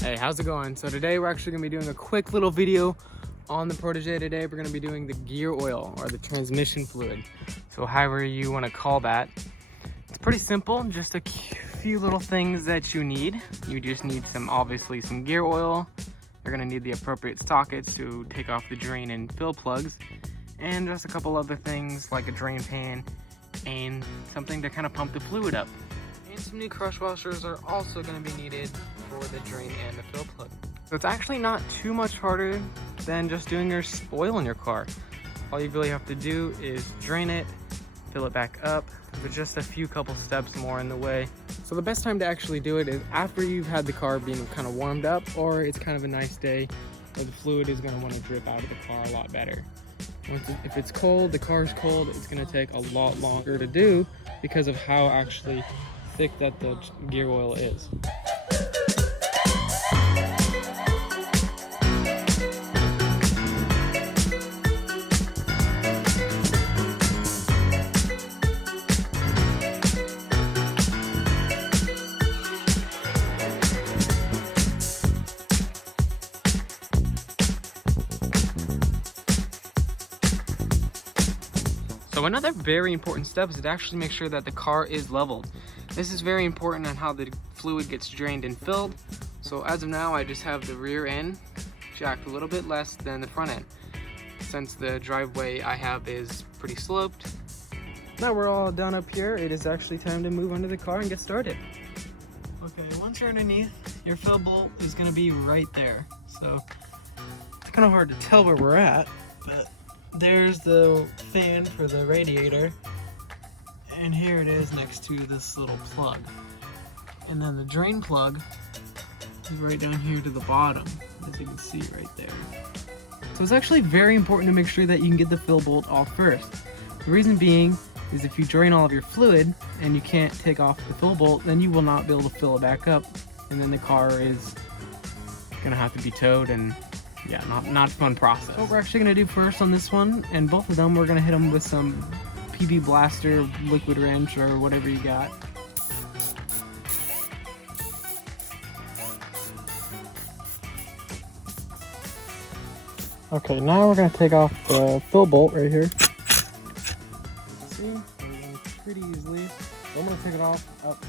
Hey, how's it going? So today we're actually going to be doing a quick little video on the Protege. Today we're going to be doing the gear oil or the transmission fluid. So however you want to call that. It's pretty simple, just a few little things that you need. You just need obviously some gear oil. You're going to need the appropriate sockets to take off the drain and fill plugs. And just a couple other things like a drain pan and something to kind of pump the fluid up. And some new crush washers are also going to be needed for the drain and the fill plug. So it's actually not too much harder than just doing your oil in your car. All you really have to do is drain it, fill it back up, with just a couple steps more in the way. So the best time to actually do it is after you've had the car being kind of warmed up, or it's kind of a nice day where the fluid is going to want to drip out of the car a lot better. If it's cold, the car's cold, it's going to take a lot longer to do because of how actually thick that the gear oil is. So another very important step is to actually make sure that the car is leveled. This is very important on how the fluid gets drained and filled. So as of now, I just have the rear end jacked a little bit less than the front end, since the driveway I have is pretty sloped. Now we're all done up here, it is actually time to move under the car and get started. Okay, once you're underneath, your fill bolt is going to be right there. So it's kind of hard to tell where we're at, but there's the fan for the radiator, and here it is next to this little plug. And then the drain plug is right down here to the bottom, as you can see right there. So it's actually very important to make sure that you can get the fill bolt off first. The reason being is if you drain all of your fluid and you can't take off the fill bolt, then you will not be able to fill it back up, and then the car is gonna have to be towed, and yeah, not a fun process. What we're actually gonna do first on this one, and both of them, we're gonna hit them with some PB Blaster, liquid wrench, or whatever you got. Okay, now we're gonna take off the fill bolt right here. See, pretty easily. So I'm gonna take it off up.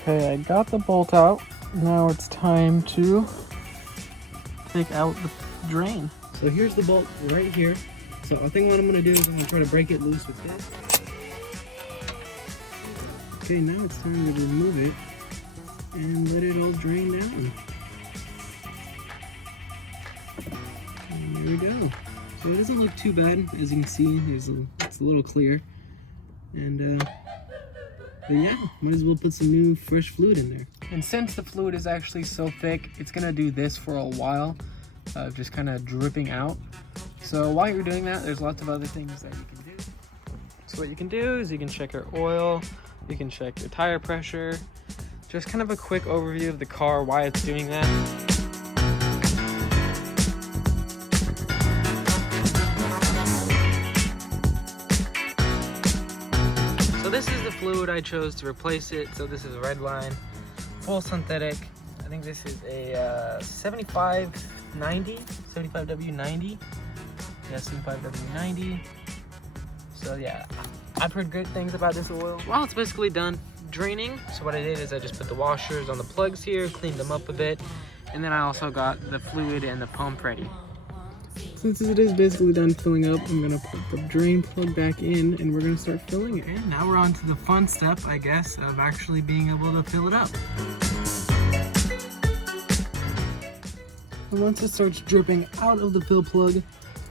Okay, I got the bolt out. Now it's time to take out the drain. So here's the bolt right here. So I think what I'm going to do is I'm going to try to break it loose with this. Okay, now it's time to remove it and let it all drain down. And there we go. So it doesn't look too bad, as you can see. It's a little clear. And but yeah, might as well put some new fresh fluid in there. And since the fluid is actually so thick, it's gonna do this for a while, just kind of dripping out. So while you're doing that, there's lots of other things that you can do. So what you can do is you can check your oil, you can check your tire pressure, just kind of a quick overview of the car, why it's doing that. So this is the fluid I chose to replace it. So this is a Redline, full synthetic. I think this is a 75W90. Yeah, 75W90. So yeah, I've heard good things about this oil. Well, it's basically done draining. So what I did is I just put the washers on the plugs here, cleaned them up a bit, and then I also got the fluid and the pump ready. Since it is basically done filling up, I'm gonna put the drain plug back in and we're gonna start filling it. And now we're on to the fun step, I guess, of actually being able to fill it up. And once it starts dripping out of the fill plug,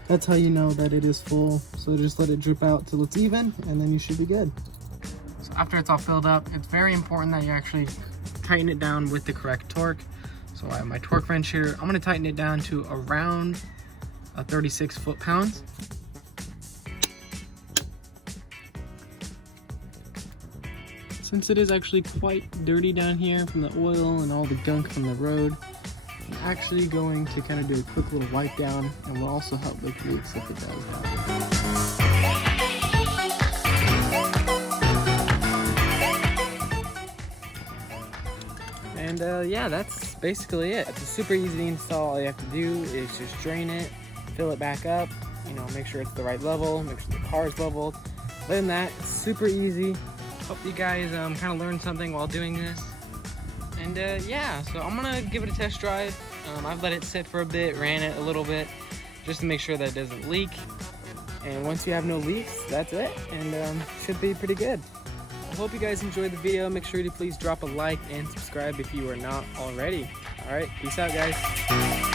that's how you know that it is full. So just let it drip out till it's even, and then you should be good. So after it's all filled up, it's very important that you actually tighten it down with the correct torque. So I have my torque wrench here. I'm gonna tighten it down to around 36 foot-pounds. Since it is actually quite dirty down here from the oil and all the gunk from the road, I'm actually going to kind of do a quick little wipe down, and will also help with leaks if it does happen. And yeah, that's basically it. It's super easy to install. All you have to do is just drain it, fill it back up, you know, make sure it's the right level, make sure the car is leveled. Other than that, it's super easy. Hope you guys kind of learned something while doing this. And yeah, so I'm gonna give it a test drive. I've let it sit for a bit, ran it a little bit, just to make sure that it doesn't leak. And once you have no leaks, that's it, and should be pretty good. I hope you guys enjoyed the video. Make sure to please drop a like and subscribe if you are not already. All right, peace out, guys.